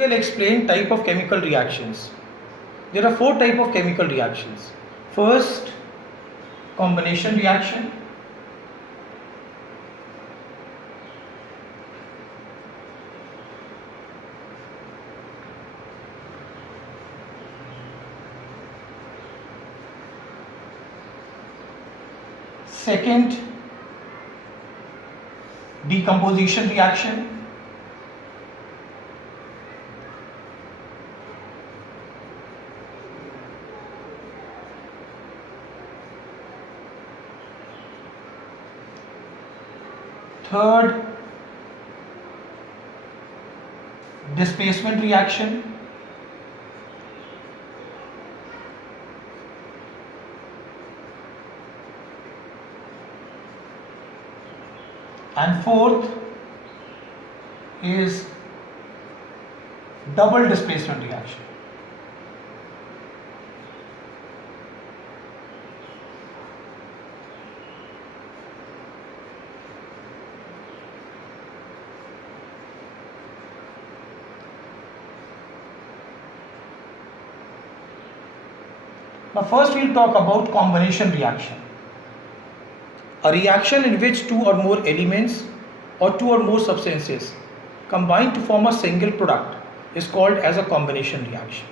We'll explain type of chemical reactions. There are 4 type of chemical reactions. First, combination reaction. Second, decomposition reaction. Third, displacement reaction. And fourth is double displacement reaction. Now first we'll talk about combination reaction. A reaction in which two or more elements or two or more substances combine to form a single product is called as a combination reaction.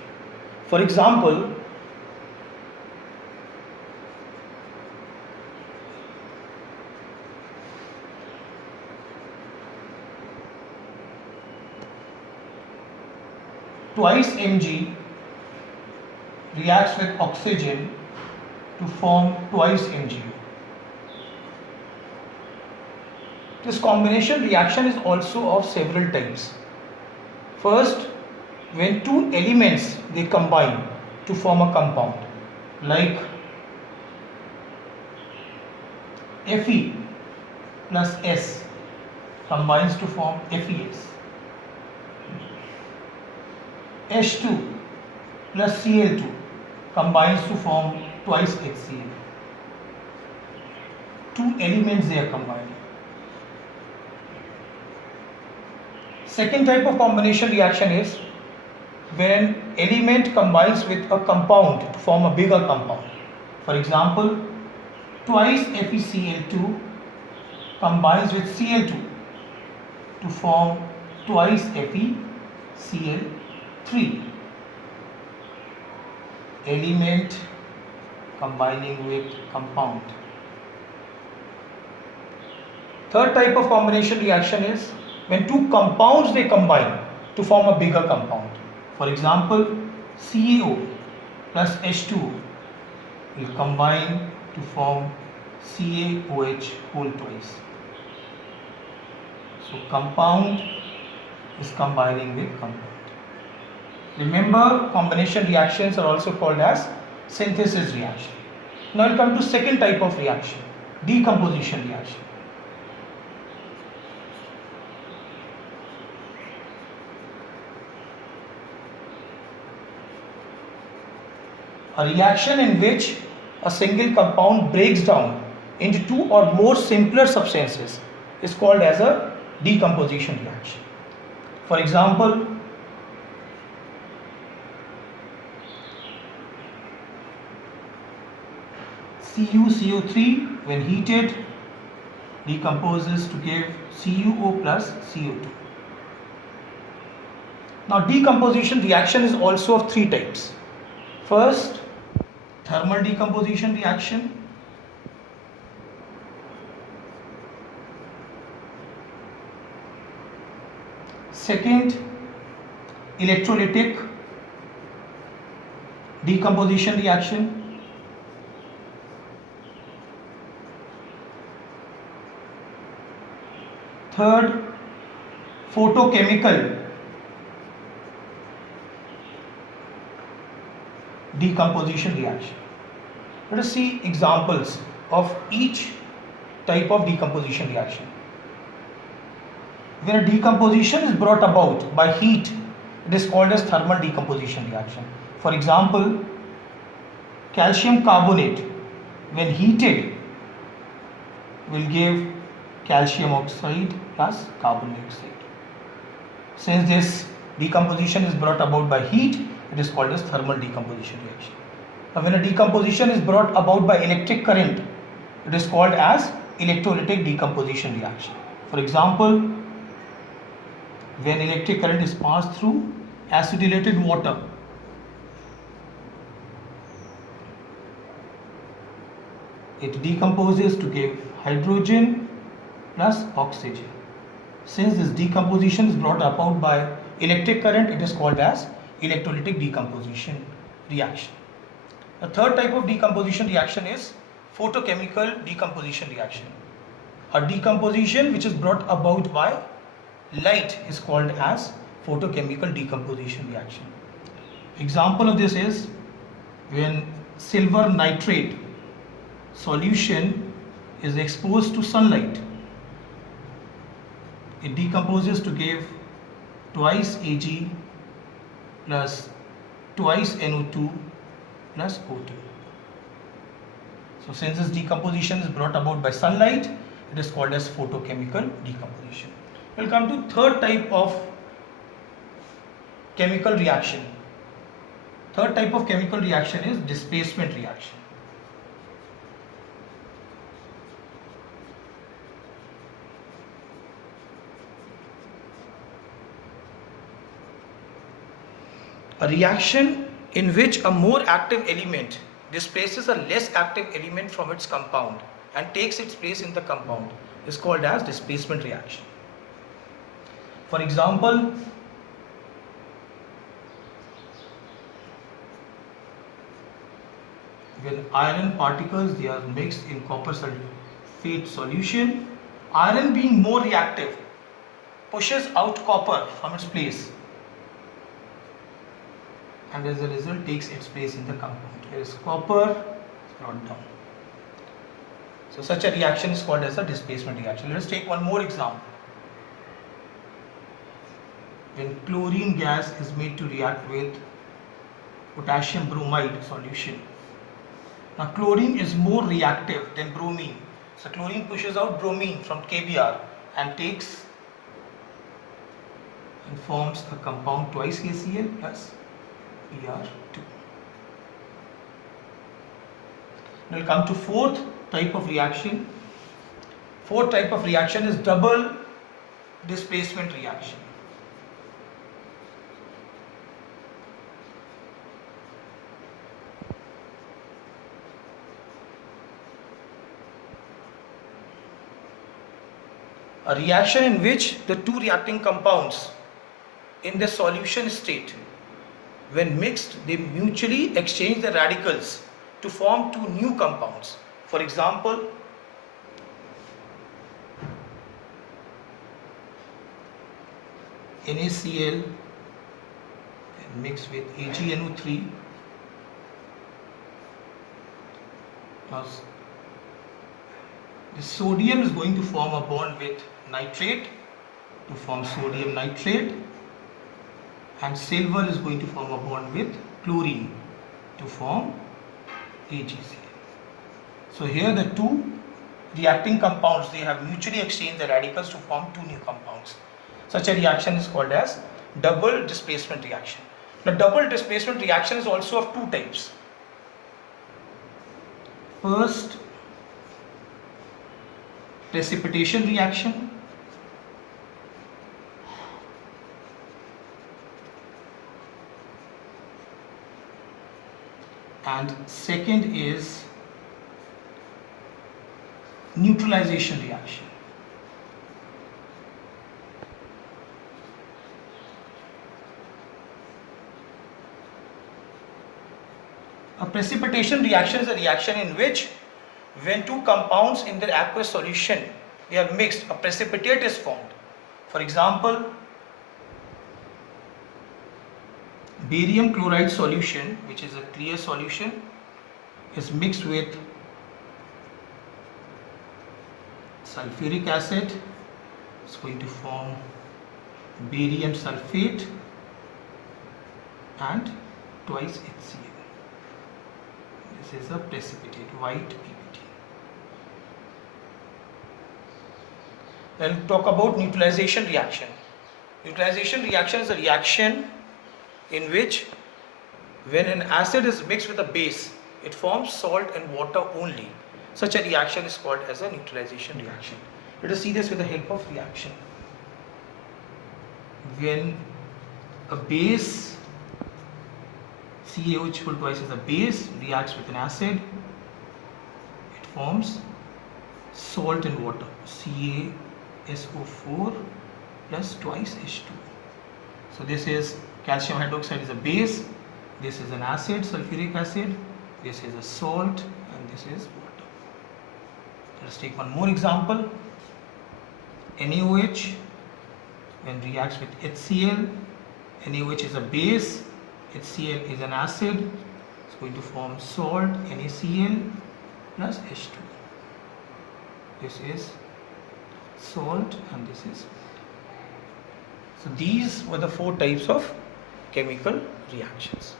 For example, twice Mg reacts with oxygen to form twice Mg. This combination reaction is also of several types. First, when two elements they combine to form a compound, like Fe plus S combines to form FeS. H2 plus Cl2 combines to form twice HCl. Two elements they are combining. Second type of combination reaction is when element combines with a compound to form a bigger compound. For example, twice FeCl2 combines with Cl2 to form twice FeCl3. Element combining with compound. Third type of combination reaction is when two compounds they combine to form a bigger compound. For example, CaO plus H2O will combine to form CaOH whole twice. So compound is combining with compound. Remember, combination reactions are also called as synthesis reaction. Now we'll come to second type of reaction, decomposition reaction. A reaction in which a single compound breaks down into two or more simpler substances is called as a decomposition reaction. For example, CuCO3 when heated decomposes to give CuO plus CO2. Now decomposition reaction is also of three types. First, thermal decomposition reaction. Second, electrolytic decomposition reaction. Third, photochemical decomposition reaction. Let us see examples of each type of decomposition reaction. When a decomposition is brought about by heat, it is called as thermal decomposition reaction. For example, calcium carbonate when heated will give calcium oxide plus carbon dioxide. Since this decomposition is brought about by heat, it is called as thermal decomposition reaction. Now when a decomposition is brought about by electric current, it is called as electrolytic decomposition reaction. For example, when electric current is passed through acidylated water, it decomposes to give hydrogen plus oxygen. Since this decomposition is brought about by electric current, it is called as electrolytic decomposition reaction. The third type of decomposition reaction is photochemical decomposition reaction. A decomposition which is brought about by light is called as photochemical decomposition reaction. Example of this is when silver nitrate solution is exposed to sunlight, it decomposes to give twice Ag plus twice NO2 plus O2. So since this decomposition is brought about by sunlight, it is called as photochemical decomposition. We will come to third type of chemical reaction. Third type of chemical reaction is displacement reaction. A reaction in which a more active element displaces a less active element from its compound and takes its place in the compound is called as displacement reaction. For example, when iron particles they are mixed in copper sulfate solution, iron being more reactive pushes out copper from its place and as a result takes its place in the compound, whereas copper is brought down. So such a reaction is called as a displacement reaction. Let us take one more example. When chlorine gas is made to react with potassium bromide solution. Now chlorine is more reactive than bromine. So chlorine pushes out bromine from KBr and takes and forms a compound twice KCl plus Br2. Now we'll come to fourth type of reaction. Fourth type of reaction is double displacement reaction. A reaction in which the two reacting compounds in the solution state, when mixed, they mutually exchange the radicals to form two new compounds. For example, NaCl can mix with AgNO3. Now, the sodium is going to form a bond with nitrate to form sodium nitrate, and silver is going to form a bond with chlorine to form AgCl. So here the two reacting compounds, they have mutually exchanged the radicals to form two new compounds. Such a reaction is called as double displacement reaction. Now double displacement reaction is also of two types. First, precipitation reaction, and second is neutralization reaction. A precipitation reaction is a reaction in which when two compounds in their aqueous solution they are mixed, a precipitate is formed. For example, barium chloride solution, which is a clear solution, is mixed with sulfuric acid. It's going to form barium sulfate and twice HCl. This is a precipitate, white PPT. Then talk about neutralization reaction. Neutralization reaction is a reaction in which when an acid is mixed with a base, it forms salt and water only. Such a reaction is called as a neutralization reaction. Let us see this with the help of reaction. When a base, CaOH equal twice as a base, reacts with an acid, it forms salt and water, CaSO4 plus twice H2. So this is calcium hydroxide is a base, this is an acid, sulfuric acid, this is a salt, and this is water. Let us take one more example. NaOH when reacts with HCl, NaOH is a base, HCl is an acid, it's going to form salt, NaCl plus H2. This is salt and this is. So these were the 4 types of chemical reactions.